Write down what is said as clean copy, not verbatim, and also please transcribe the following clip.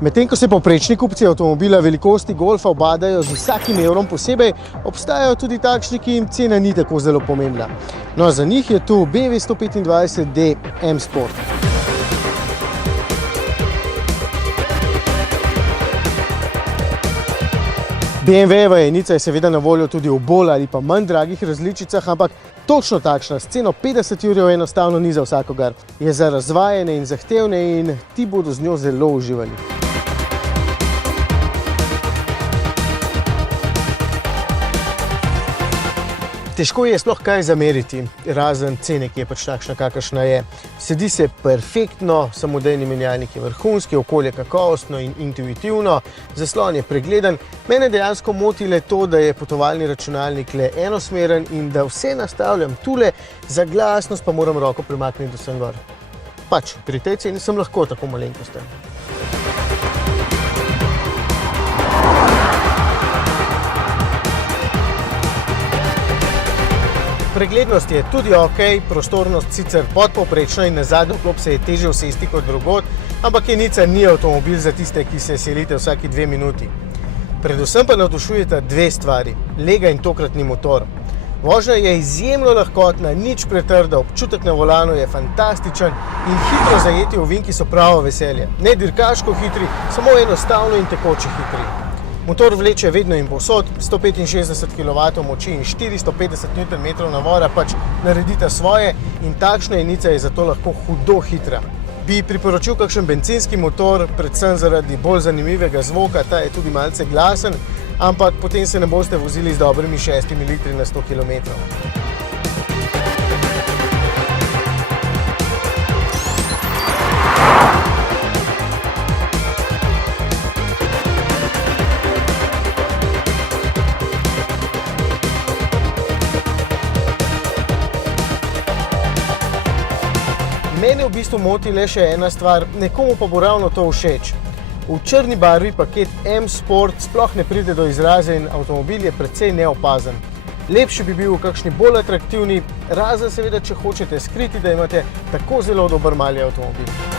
Medtem ko se povprečni kupci avtomobila velikosti Golfa ubadajo z vsakim evrom posebej, obstajajo tudi takšni, ki jim cena ni tako zelo pomembna. No, za njih je tu BMW 125D M Sport. BMW-jeva enica je seveda na voljo tudi v bolj ali pa manj dragih različicah, ampak točno takšna s ceno 50 jurjev enostavno ni za vsakogar. Je za razvajene in zahtevne in ti bodo z njo zelo uživali. Težko je sploh kaj zameriti, razen cene, ki je pač takšna, kakršna je. Sedi se perfektno, samodejni menjalnik je vrhunski, okolje kakovostno in intuitivno, zaslon je pregleden. Mene dejansko moti le to, da je potovalni računalnik le enosmeren in da vse nastavljam tule, za glasnost pa moram roko premakniti do sem gor. Pač, pri tej ceni sem lahko tako malenkosten. Preglednost je tudi ok, prostornost sicer podpovprečna in na zadnjo klop se je težje usesti kot drugod, ampak enica ni avtomobil za tiste, ki se selite vsaki 2 minuti. Predvsem pa navdušujeta dve stvari, lega in tokratni motor. Vožnja je izjemno lahkotna, nič pretrda, občutek na volanu je fantastičen in hitro zajeti ovinki so pravo veselje. Ne dirkaško hitri, samo enostavno in tekoče hitri. Motor vleče vedno in povsod, 165 kW moči in 450 Nm navora pač naredita svoje in takšna enica je zato lahko hudo hitra. Bi priporočil kakšen bencinski motor, predvsem zaradi bolj zanimivega zvoka, ta je tudi malce glasen, ampak potem se ne boste vozili z dobrimi 6 litri na 100 km. Mene v bistvu moti le še ena stvar, nekomu pa bo ravno to všeč. V črni barvi paket M Sport sploh ne pride do izraza in avtomobil je precej neopazen. Lepši bi bil v kakšni bolj atraktivni, razen seveda, če hočete skriti, da imate tako zelo dober mali avtomobil.